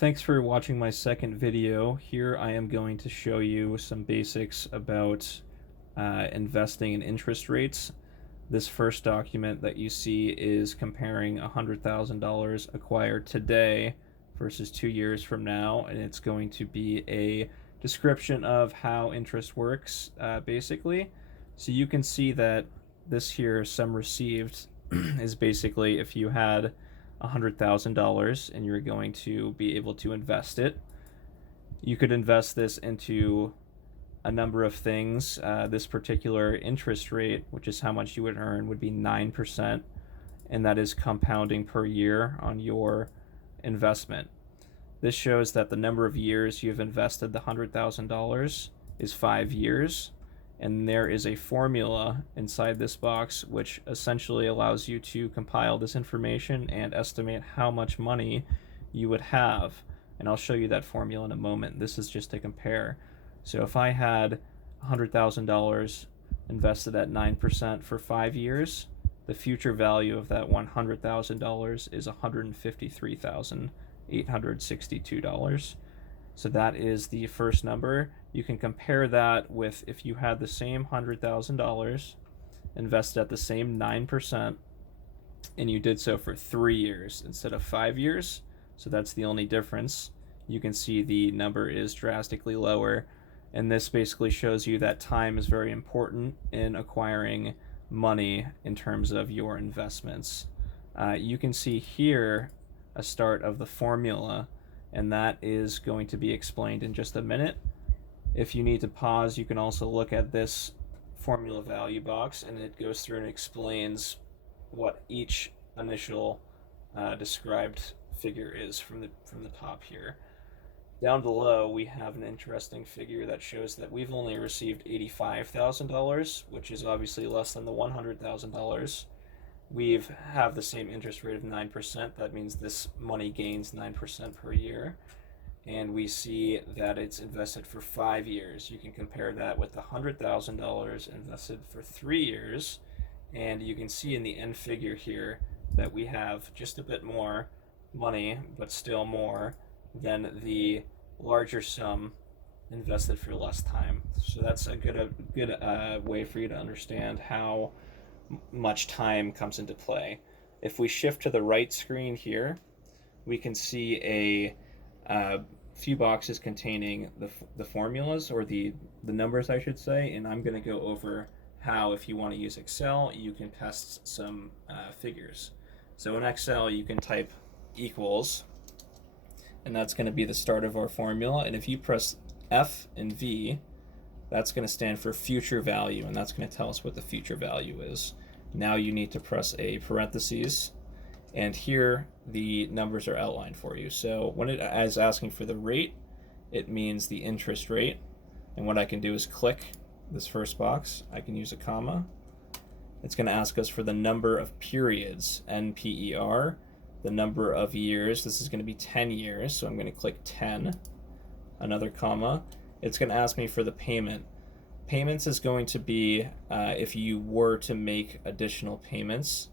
Thanks for watching my second video. Here I am going to show you some basics about investing in interest rates. This first document that you see is comparing $100,000 acquired today versus 2 years from now, and it's going to be a description of how interest works, basically. So you can see that this here, sum received, is basically if you had $100,000 and you're going to be able to invest it. You could invest this into a number of things. This particular interest rate, which is how much you would earn, would be 9%, and that is compounding per year on your investment. This shows that the number of years you've invested the $100,000 is 5 years, and there is a formula inside this box which essentially allows you to compile this information and estimate how much money you would have. And I'll show you that formula in a moment. This is just to compare. So if I had $100,000 invested at 9% for 5 years, the future value of that $100,000 is $153,862. So that is the first number. You can compare that with if you had the same $100,000 invested at the same 9%, and you did so for 3 years instead of 5 years. So that's the only difference. You can see the number is drastically lower, and this basically shows you that time is very important in acquiring money in terms of your investments. You can see here a start of the formula, and that is going to be explained in just a minute. If you need to pause, you can also look at this formula value box, and it goes through and explains what each initial described figure is from the top here. Down below, we have an interesting figure that shows that we've only received $85,000, which is obviously less than the $100,000. We have the same interest rate of 9%. That means this money gains 9% per year. And we see that it's invested for 5 years. You can compare that with the $100,000 invested for 3 years. And you can see in the end figure here that we have just a bit more money, but still more than the larger sum invested for less time. So that's a good way for you to understand how much time comes into play. If we shift to the right screen here, we can see a few boxes containing the formulas, or the numbers I should say, and I'm going to go over how, if you want to use Excel, you can test some figures. So in Excel, you can type equals, and that's going to be the start of our formula. And if you press F and V, that's going to stand for future value, and that's going to tell us what the future value is. Now you need to press a parentheses, and here the numbers are outlined for you. So when it is asking for the rate, it means the interest rate. And what I can do is click this first box. I can use a comma. It's going to ask us for the number of periods, NPER. The number of years, this is going to be 10 years, so I'm going to click 10. Another comma. It's going to ask me for the payment. Payments is going to be if you were to make additional payments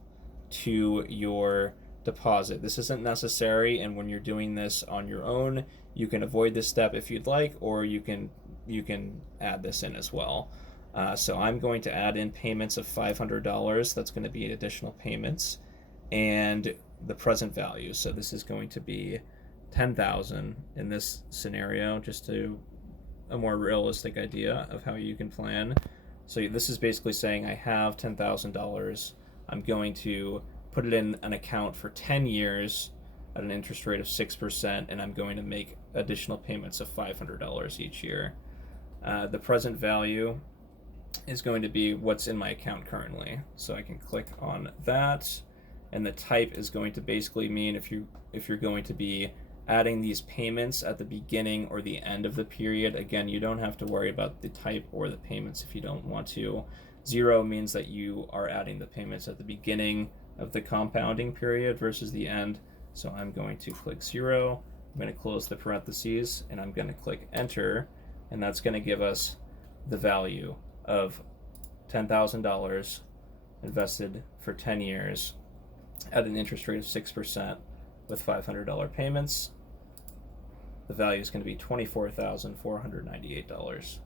to your deposit. This isn't necessary, and when you're doing this on your own, you can avoid this step if you'd like, or you can add this in as well. So I'm going to add in payments of $500. That's going to be additional payments, and the present value. So this is going to be 10,000 in this scenario, just to a more realistic idea of how you can plan. So this is basically saying I have $10,000. I'm going to put it in an account for 10 years at an interest rate of 6%, and I'm going to make additional payments of $500 each year. The present value is going to be what's in my account currently. So I can click on that, and the type is going to basically mean if you're going to be adding these payments at the beginning or the end of the period. Again, you don't have to worry about the type or the payments if you don't want to. 0 means that you are adding the payments at the beginning of the compounding period versus the end. So I'm going to click 0. I'm going to close the parentheses, and I'm going to click enter, and that's going to give us the value of $10,000 invested for 10 years at an interest rate of 6% with $500 payments. the value is going to be $24,498.